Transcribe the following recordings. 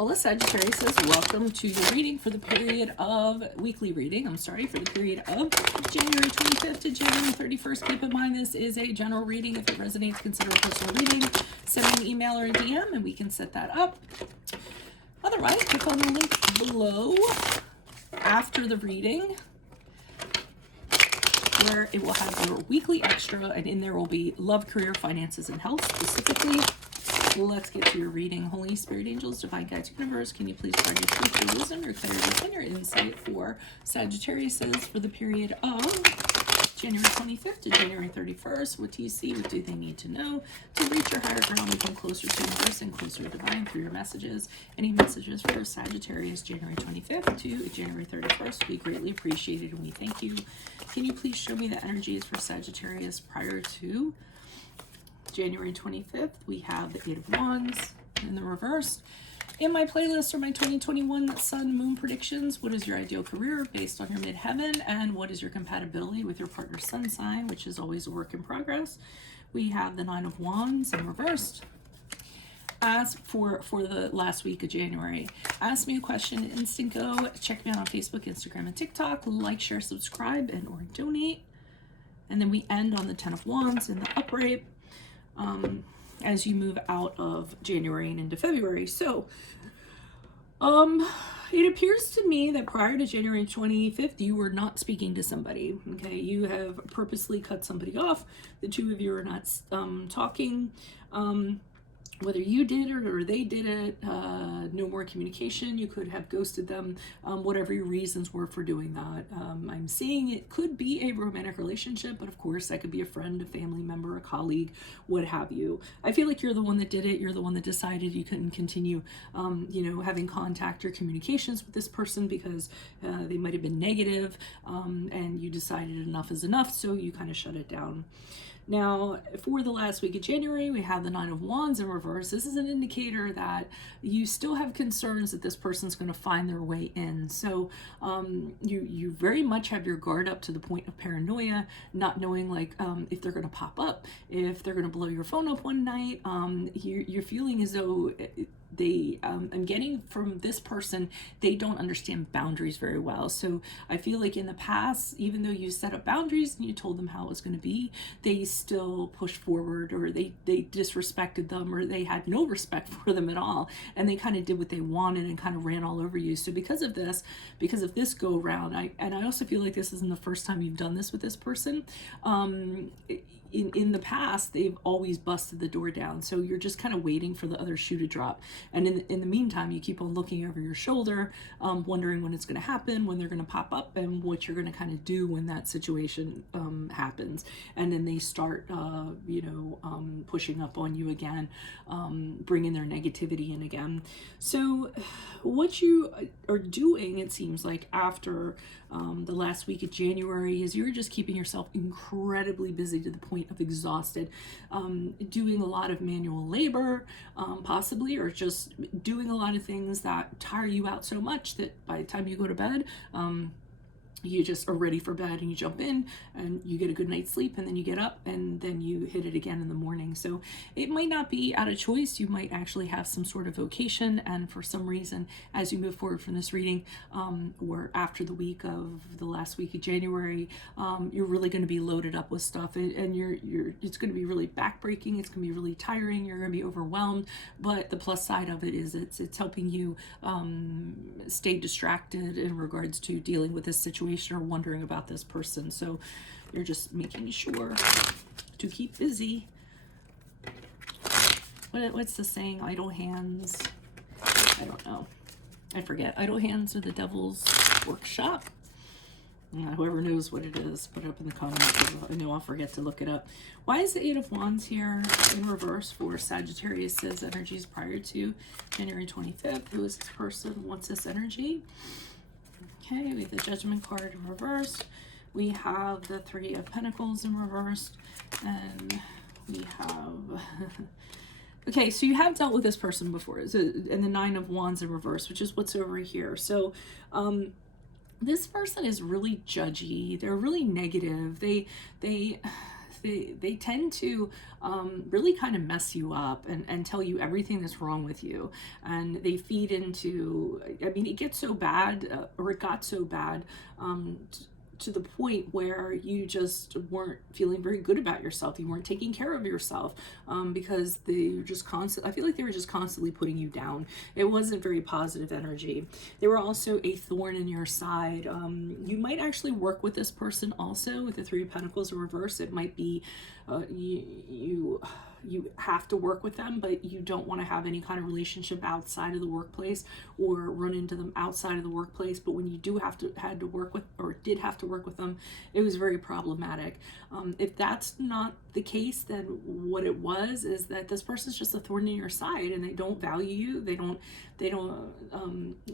Hola Sagittarius says, welcome to the reading for the period of, weekly reading, for the period of January 25th to January 31st. Keep in mind this is a general reading. If it resonates, consider a personal reading. Send me an email or a DM and we can set that up. Otherwise, click on the link below after the reading where it will have your weekly extra, and in there will be love, career, finances, and health specifically. Let's get to your reading. Holy Spirit, angels, divine guides, universe, can you please provide your truth, your wisdom, your clarity, and your insight for Sagittarius for the period of January 25th to January 31st. What do you see? What do they need to know to reach your higher ground, become closer to universe and closer to divine through your messages? Any messages for Sagittarius January 25th to January 31st? We greatly appreciate it and we thank you. Can you please show me the energies for Sagittarius prior to January 25th? We have the Eight of Wands in the reverse. In my playlist are my 2021 Sun Moon predictions. What is your ideal career based on your midheaven? And what is your compatibility with your partner's sun sign, which is always a work in progress? We have the Nine of Wands in reversed. As for the last week of January, ask me a question, instant go. Check me out on Facebook, Instagram, and TikTok. Like, share, subscribe, and or donate. And then we end on the Ten of Wands in the upright. As you move out of January and into February. So, it appears to me that prior to January 25th, you were not speaking to somebody, okay? You have purposely cut somebody off. The two of you are not talking. Whether you did it or they did it, no more communication. You could have ghosted them, whatever your reasons were for doing that. I'm seeing it could be a romantic relationship, but of course that could be a friend, a family member, a colleague, what have you. I feel like you're the one that did it. You're the one that decided you couldn't continue, having contact or communications with this person because they might have been negative, and you decided enough is enough, so you kind of shut it down. Now, for the last week of January, we have the Nine of Wands in reverse. This is an indicator that you still have concerns that this person's going to find their way in. So you very much have your guard up to the point of paranoia, not knowing if they're going to pop up, if they're going to blow your phone up one night. You're feeling as though I'm getting from this person, they don't understand boundaries very well. So I feel like in the past, even though you set up boundaries and you told them how it was going to be, they still pushed forward, or they disrespected them, or they had no respect for them at all. And they kind of did what they wanted and kind of ran all over you. So because of this go around, I also feel like this isn't the first time you've done this with this person. In the past, they've always busted the door down. So you're just kind of waiting for the other shoe to drop. And in the meantime, you keep on looking over your shoulder, wondering when it's going to happen, when they're going to pop up, and what you're going to kind of do when that situation happens. And then they start, pushing up on you again, bringing their negativity in again. So what you are doing, it seems like, after the last week of January is you're just keeping yourself incredibly busy to the point of exhausted, doing a lot of manual labor, possibly, or just doing a lot of things that tire you out so much that by the time you go to bed, you just are ready for bed and you jump in and you get a good night's sleep, and then you get up and then you hit it again in the morning. So it might not be out of choice. You might actually have some sort of vocation, and for some reason, as you move forward from this reading, or after the week of the last week of January, you're really going to be loaded up with stuff, and it's going to be really backbreaking. It's going to be really tiring. You're going to be overwhelmed. But the plus side of it is it's helping you stay distracted in regards to dealing with this situation or wondering about this person. So you're just making sure to keep busy. What's the saying? Idle hands. I don't know. I forget. Idle hands are the devil's workshop. Whoever knows what it is, put it up in the comments. I know I'll forget to look it up. Why is the Eight of Wands here in reverse for Sagittarius' energies prior to January 25th? Who is this person? What's this energy? Okay, we have the Judgment card in reverse. We have the Three of Pentacles in reverse. And we have... okay, so you have dealt with this person before. And the Nine of Wands in reverse, which is what's over here. So, this person is really judgy. They're really negative. They they tend to really kind of mess you up and tell you everything that's wrong with you. And they feed into, I mean, it gets so bad, or it got so bad, to the point where you just weren't feeling very good about yourself. You weren't taking care of yourself, because they were just I feel like they were just constantly putting you down. It wasn't very positive energy. They were also a thorn in your side. You might actually work with this person also with the Three of Pentacles in reverse. It might be you have to work with them, but you don't want to have any kind of relationship outside of the workplace or run into them outside of the workplace. But when you had to work with, or did have to work with them, it was very problematic. If that's not the case, then what it was is that this person's just a thorn in your side, and they don't value you. They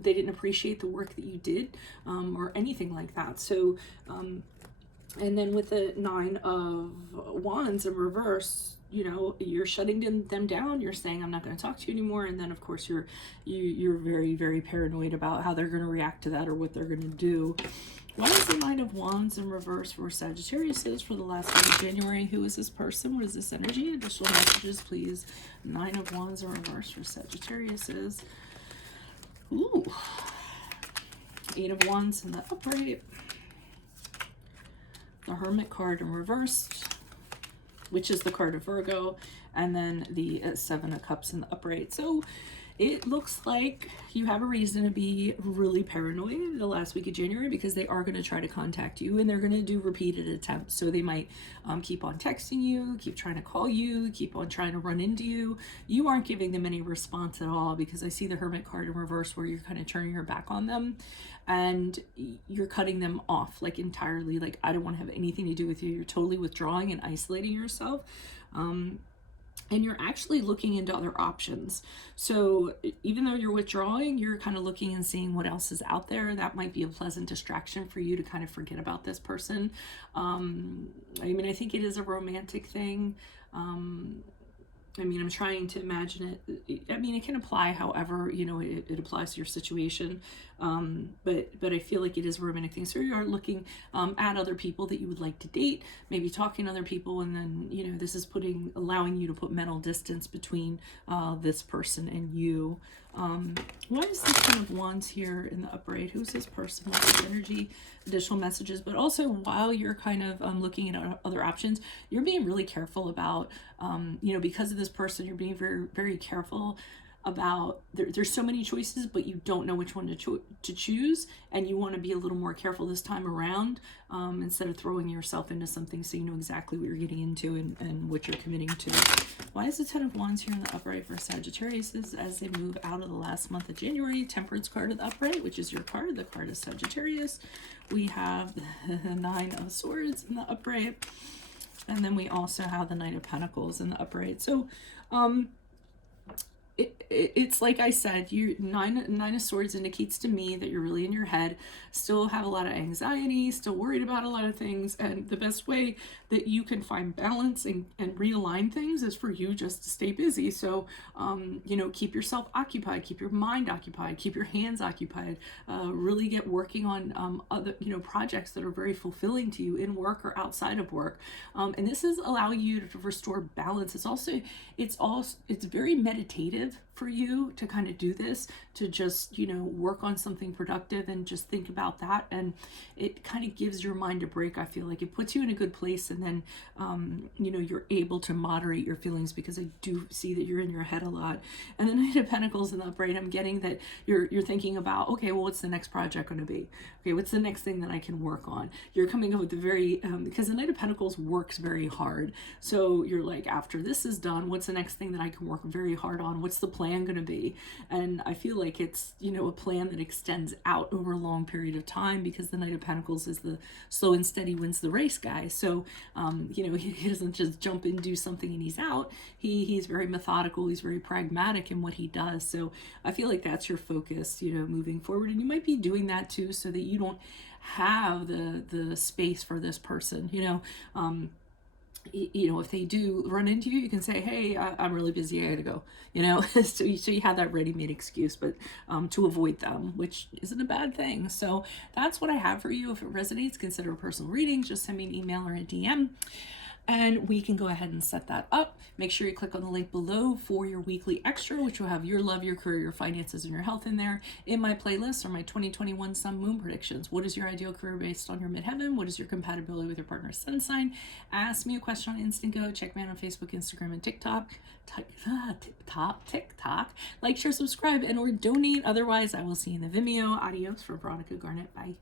didn't appreciate the work that you did, or anything like that. So, and then with the Nine of Wands in reverse, you know, you're shutting them down. You're saying, I'm not going to talk to you anymore. And then of course you're very, very paranoid about how they're going to react to that or what they're going to do. Why is the Nine of Wands in reverse for Sagittarius is for the last week of January? Who is this person? What is this energy? Additional messages, please. Nine of Wands in reverse for Sagittarius is. Ooh. Eight of Wands in the upright. The Hermit card in reverse, which is the card of Virgo, and then the Seven of Cups in the upright. So it looks like you have a reason to be really paranoid the last week of January, because they are going to try to contact you, and they're going to do repeated attempts. So they might keep on texting you, keep trying to call you, keep on trying to run into you. You aren't giving them any response at all, because I see the Hermit card in reverse where you're kind of turning your back on them and you're cutting them off, like entirely. Like, I don't want to have anything to do with you. You're totally withdrawing and isolating yourself. And you're actually looking into other options. So even though you're withdrawing, you're kind of looking and seeing what else is out there. That might be a pleasant distraction for you to kind of forget about this person. I mean, I think it is a romantic thing. I mean, I'm trying to imagine it. I mean, it can apply however, you know, it applies to your situation. But I feel like it is a romantic thing. So you are looking at other people that you would like to date, maybe talking to other people. And then, you know, this is allowing you to put mental distance between this person and you. Why is the Ten of Wands here in the upright? Who's this person? What's the energy? Additional messages. But also, while you're kind of looking at other options, you're being really careful about, you know, because of this person, you're being very, very careful about, there's so many choices, but you don't know which one to choose, and you want to be a little more careful this time around, instead of throwing yourself into something, so you know exactly what you're getting into and what you're committing to. Why is the Ten of Wands here in the upright for Sagittarius as they move out of the last month of January? Temperance card of the upright, which is your card, the card of Sagittarius. We have the Nine of Swords in the upright, and then we also have the Knight of Pentacles in the upright. So it's like I said, Nine of Swords indicates to me that you're really in your head, still have a lot of anxiety, still worried about a lot of things, and the best way that you can find balance and realign things is for you just to stay busy. So you know, keep yourself occupied, keep your mind occupied, keep your hands occupied, really get working on other, you know, projects that are very fulfilling to you in work or outside of work. And this is allowing you to restore balance. It's very meditative for you to kind of do this, to just, you know, work on something productive and just think about that. And it kind of gives your mind a break. I feel like it puts you in a good place, and then you know, you're able to moderate your feelings, because I do see that you're in your head a lot. And the Knight of Pentacles in the upright, I'm getting that you're thinking about, okay, well, what's the next project going to be? Okay, what's the next thing that I can work on? You're coming up with the very because the Knight of Pentacles works very hard. So you're like, after this is done, what's the next thing that I can work very hard on? What's the plan going to be? And I feel like it's, you know, a plan that extends out over a long period of time, because the Knight of Pentacles is the slow and steady wins the race guy. So you know, he doesn't just jump in, do something, and he's out. He's very methodical, he's very pragmatic in what he does. So I feel like that's your focus, you know, moving forward. And you might be doing that too, so that you don't have the space for this person, you know. You know, if they do run into you, you can say, hey, I'm really busy, I gotta go, you know. so you have that ready-made excuse, but to avoid them, which isn't a bad thing. So that's what I have for you. If it resonates, consider a personal reading. Just send me an email or a DM. and we can go ahead and set that up. Make sure you click on the link below for your weekly extra, which will have your love, your career, your finances, and your health in there. In my playlist are my 2021 Sun Moon predictions. What is your ideal career based on your midheaven? What is your compatibility with your partner's sun sign? Ask me a question on Instant Go. Check me out on Facebook, Instagram, and TikTok. TikTok. Like, share, subscribe, and or donate. Otherwise, I will see you in the Vimeo. Adios for Veronica Garnett. Bye.